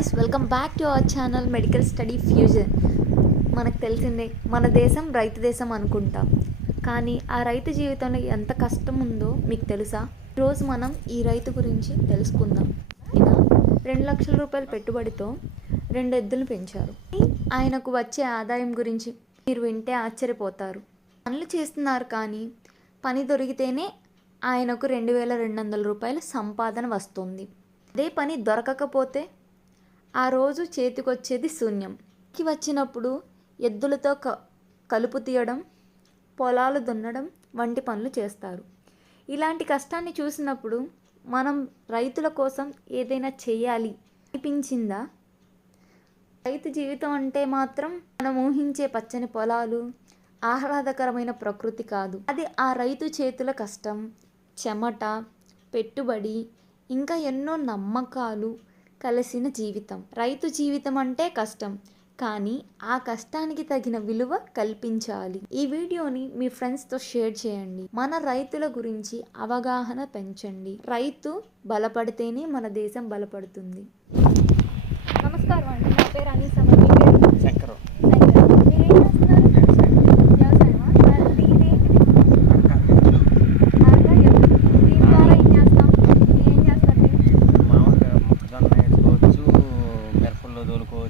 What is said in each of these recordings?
Guys welcome back to our channel medical study fusion మనకు తెలిసిందే మన దేశం రైతు దేశం అనుకుంటాం. కానీ ఆ రైతు జీవితంలో ఎంత కష్టం ఉందో మీకు తెలుసా? ఈరోజు మనం ఈ రైతు గురించి తెలుసుకుందాం. ఇక రెండు లక్షల రూపాయల పెట్టుబడితో రెండు ఎద్దులు పెంచారు. ఆయనకు వచ్చే ఆదాయం గురించి మీరు వింటే ఆశ్చర్యపోతారు. పనులు చేస్తున్నారు కానీ పని దొరికితేనే ఆయనకు రెండు వేల రెండు వందల రూపాయల సంపాదన వస్తుంది. అదే పని దొరకకపోతే ఆ రోజు చేతికొచ్చేది శూన్యం. కి వచ్చినప్పుడు ఎద్దులతో క కలుపు తీయడం పొలాలు దున్నడం వంటి పనులు చేస్తారు. ఇలాంటి కష్టాన్ని చూసినప్పుడు మనం రైతుల కోసం ఏదైనా చేయాలి అనిపించిందా? రైతు జీవితం అంటే మాత్రం మనం ఊహించే పచ్చని పొలాలు ఆహ్లాదకరమైన ప్రకృతి కాదు. అది ఆ రైతు చేతుల కష్టం చెమట పెట్టుబడి ఇంకా ఎన్నో నమ్మకాలు కలిసిన జీవితం. రైతు జీవితం అంటే కష్టం. కానీ ఆ కష్టానికి తగిన విలువ కల్పించాలి. ఈ వీడియోని మీ ఫ్రెండ్స్తో షేర్ చేయండి. మన రైతుల గురించి అవగాహన పెంచండి. రైతు బలపడితేనే మన దేశం బలపడుతుంది. నమస్కారం అండి. నా పేరు అనీసమ్మ మీ పేరు శంకరు మీరు ఏం చేస్తున్నారు వ్యవసాయమా అది ఇదేంటిది అరగా ఎద్దు. దీని ద్వారా ఏం చేస్తాం మీరు ఏం చేస్తారు దీన్ని? మామూలుగా మొక్కజొన్న వేసుకోవచ్చు మిరపల్లో తోలుకోవచ్చు ఓకే. ఇది ఇంకా మెరక తోలుతుంది అనమాట దున్నిద్ది ఆ, దున్నుతా ఉంది దు- దున్నుతుంది కదా ఆ, మీరు ఏం చేస్తారండి ఇక్కడ ఇది- ఇదేనా ఇది పొలం పొలం మాది. నేను ఆ బాడికి వచ్చా. వాడికి ఆ, వచ్చారు ఓకే ఎంత ఇస్తారండి ఎకరానికి రెండు వేలు. రెండు వందలు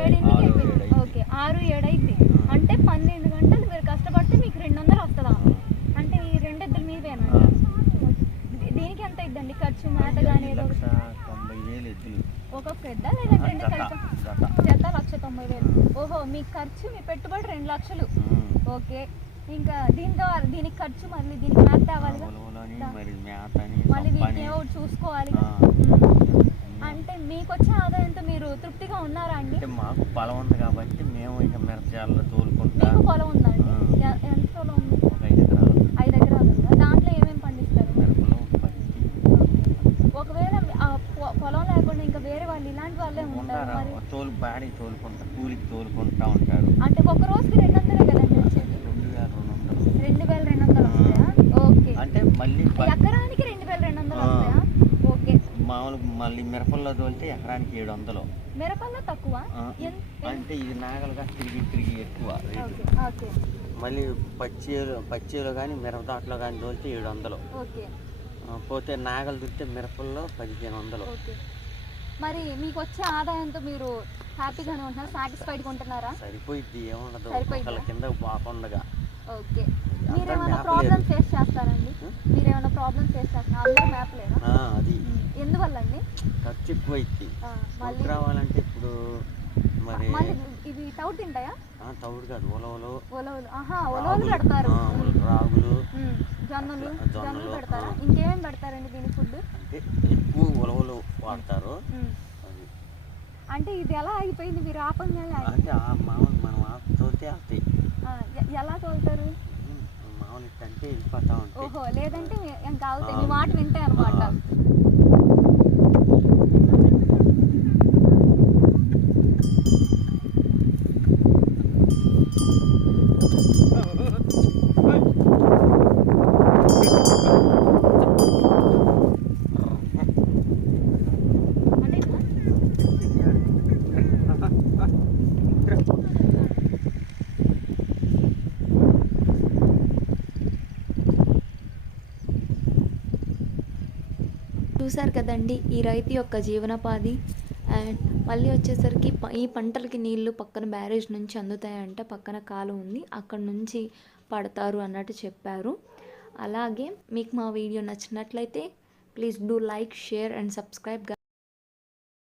ఏడు అయితే. ఓకే ఆరు ఏడు అయితే అంటే పన్నెండు గంటలు మీరు కష్టపడితే మీకు రెండు వందలు వస్తుందా? అంటే ఈ రెండు ఎద్దులు. దీ- దీనికి ఎంత ఇద్దండి ఖర్చు మేత కానీ ఒక్కొక్క ఎద్దా లేదంటే రెండు కలిపి జత. లక్ష తొంభై వేలు. ఓహో మీ ఖర్చు మీ పెట్టుబడి రెండు లక్షలు. ఓకే. ఇంకా దీంతో దీనికి ఖర్చు మళ్ళీ దీనికి మేత మేతని మళ్ళీ ఏవో ఒకటి చూసుకోవాలి. అంటే మీకు వచ్చే ఆదాయంతో మీరు తృప్తిగా ఉన్నారా అండి? అంటే మాకు పొలం ఉంది కాబట్టి మేము ఇక మిరపచాలలో తోలుకుంటా మీకు పొలం ఉందా అండి? ఆ. ఎ- ఎంత పొలం ఉంది? ఒక ఐదు ఎకరాలు. ఐదు ఎకరాలు ఉందా? దాంట్లో ఏమేమి పండిస్తారు? మిరపలు పత్తి ఒకవేళ ఆ పొ- పొలం లేకుండా ఇంకా వేరే వాళ్ళు ఇలాంటి వాళ్ళే ఉంటారు ఉంటారా మరి? తోలు బాడీ తోలుకుంటా కూలికి తోలుకుంటా ఉంటారు అంటే ఒక రోజుకి రెండు వందలే కదండి వచ్చేది రెండు వేల రెండు వందలు రెండు వేల రెండు వందలు వస్తాయా ఓకే అంటే మళ్ళీ ప- ఎకరానికి రెండు వేల రెండు వందలు ఆ. వస్తాయా ఓకే మామూలు మళ్ళీ మిరపల్లో తోలితే ఎకరానికి ఏడు వందలు. మిరపల్లో తక్కువ? అంటే ఇది నాగలుగా తిరిగి తిరిగి ఎక్కువ రేటు. మళ్ళీ పచ్చిలో పచ్చిలో కానీ మిరప దాంట్లో కానీ తోలితే ఏడు వందలు. పోతే నాగలు దుడితే మిరపల్లో పదిహేను వందలు. ఓకే. మరి మీకు వచ్చే ఆదాయంతో మీరు హ్యాపీగానే ఉంటున్నారా సాటిస్ఫైడ్గా ఉంటున్నారా? సరిపోయిద్ది ఏముండదు. కింద పోకుండా ఓకే. మీరేమైనా మేపలేరు. ప్రాబ్లమ్ ఫేస్ చేస్తారండి హ్మ్? మీరేమైనా ప్రాబ్లమ్ ఫేస్ చేస్తారా అందరూ మేపలేరా ఆ, అది ఎందువల్ల అండి ఖర్చు ఎక్కువ ఇద్ది మళ్ళీ రావాలంటే ఇప్పుడు మరి ఇవి తౌడు తింటాయా? తౌడు కాదు ఉలవలు ఉలవలు ఆహా ఉలవలు పెడతారు. రాగులు. జొన్నలు జొన్నలు. పెడతారా. ఇంకేమేమి పెడతారండి దీని ఫుడ్? అంటే ఎక్కువ ఉలవలు వాడతారు. అంటే ఇది ఎలా అయిపోయింది? మీరు ఆపంగానే అంటే మామూలు మనం తోతే అవుతాయి ఆ, ఎ- ఎలా తోలుతారు? మామూలు అంటే వెళ్ళిపోతా ఉంటాయి. ఓహో లేదంటే ఇంకా అవుతాయి. మీ మాట వింటాయి అనమాట చూశారు కదండి ఈ రైతు యొక్క జీవనోపాధి. అండ్ మళ్ళీ వచ్చేసరికి ప- ఈ పంటలకి నీళ్ళు పక్కన బ్యారేజ్ నుంచి అందుతాయంట పక్కన కాలువ ఉంది అక్కడ నుంచి పడతారు అన్నట్టు చెప్పారు. అలాగే మీకు మా వీడియో నచ్చినట్లయితే please do like share and subscribe